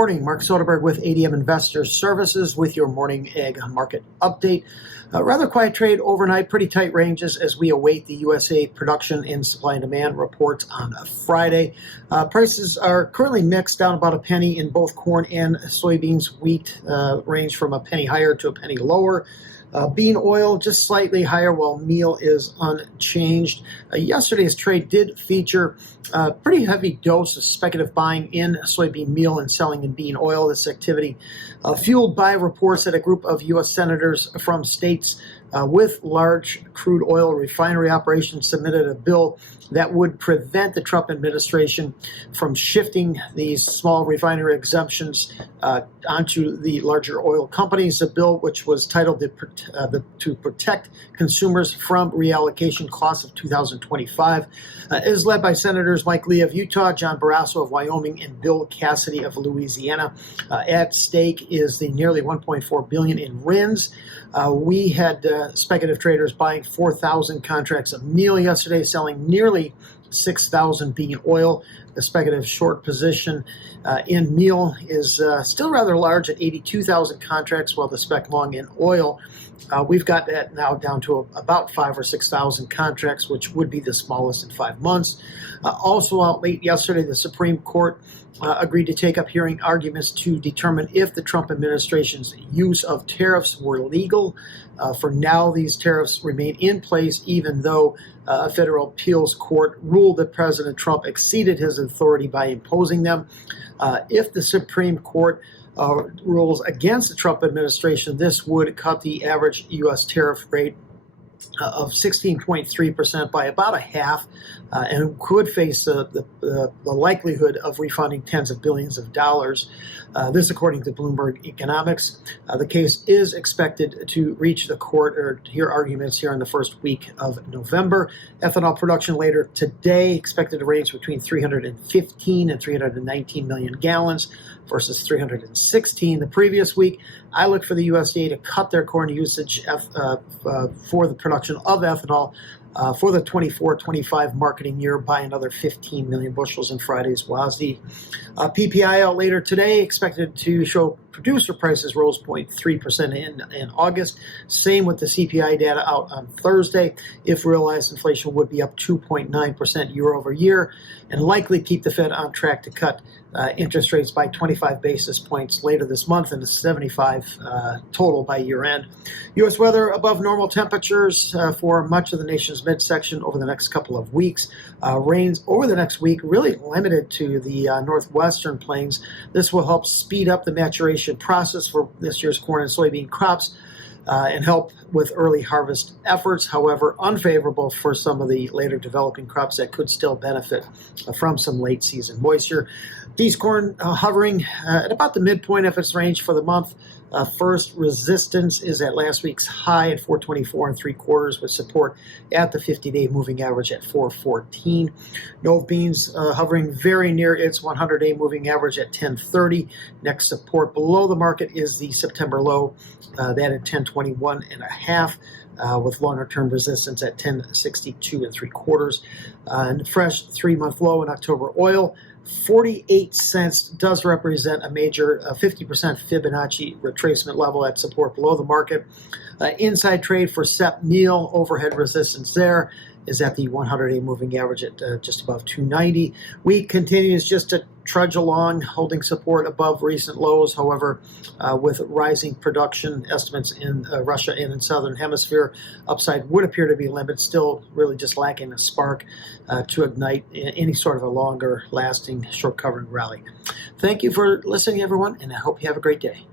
morning, Mark Soderberg with ADM Investor Services with your morning ag market update. Rather quiet trade overnight, pretty tight ranges as we await the USA production and supply and demand reports on Friday. Prices are currently mixed, down about a penny in both corn and soybeans. Wheat range from a penny higher to a penny lower. Bean oil just slightly higher, while meal is unchanged. Yesterday's trade did feature a pretty heavy dose of speculative buying in soybean meal and selling in bean oil. This activity fueled by reports that a group of U.S. senators from states with large crude oil refinery operations submitted a bill that would prevent the Trump administration from shifting these small refinery exemptions onto the larger oil companies. A bill which was titled to protect consumers from reallocation costs of 2025 is led by Senators Mike Lee of Utah, John Barrasso of Wyoming, and Bill Cassidy of Louisiana. At stake is the nearly $1.4 billion in RINs. We had speculative traders buying 4,000 contracts of meal yesterday, selling nearly 6,000 bean oil. The speculative short position in meal is still rather large at 82,000 contracts, while the spec long in oil, we've got that now down to about 5,000 or 6,000 contracts, which would be the smallest in 5 months. Also out late yesterday, the Supreme Court agreed to take up hearing arguments to determine if the Trump administration's use of tariffs were legal. For now, these tariffs remain in place, even though a federal appeals court ruled that President Trump exceeded his authority by imposing them. If the Supreme Court rules against the Trump administration, this would cut the average U.S. tariff rate of 16.3% by about a half, and could face the likelihood of refunding tens of billions of dollars. This according to Bloomberg Economics. The case is expected to reach the court or hear arguments here in the first week of November. Ethanol production later today expected to range between 315 and 319 million gallons versus 316 the previous week. I look for the USDA to cut their corn usage for the production of ethanol for the 24-25 marketing year by another 15 million bushels in Friday's WASDE. PPI out later today, expected to show producer prices rose 0.3% in August. Same with the CPI data out on Thursday. If realized inflation would be up 2.9% year over year, and likely keep the Fed on track to cut interest rates by 25 basis points later this month, and 75 total by year end. U.S. weather above normal temperatures for much of the nation's midsection over the next couple of weeks. Rains over the next week really limited to the northwestern plains. This will help speed up the maturation process for this year's corn and soybean crops and help with early harvest efforts. However, unfavorable for some of the later developing crops that could still benefit from some late season moisture. These corn hovering at about the midpoint of its range for the month. First resistance is at last week's high at 424 3/4, with support at the 50-day moving average at 414. Nove beans hovering very near its 100-day moving average at 1030. Next support below the market is the September low, that at 1021.5. With longer-term resistance at 1062 3/4. And fresh 3-month low in October oil, 48 cents, does represent a major 50% Fibonacci retracement level at support below the market. Inside trade for SEP meal, overhead resistance there is at the 100-day moving average at just above 290. Wheat continues just to trudge along, holding support above recent lows. However, with rising production estimates in Russia and in Southern Hemisphere, upside would appear to be limited, still really just lacking a spark to ignite any sort of a longer lasting short covering rally. Thank you for listening, everyone, and I hope you have a great day.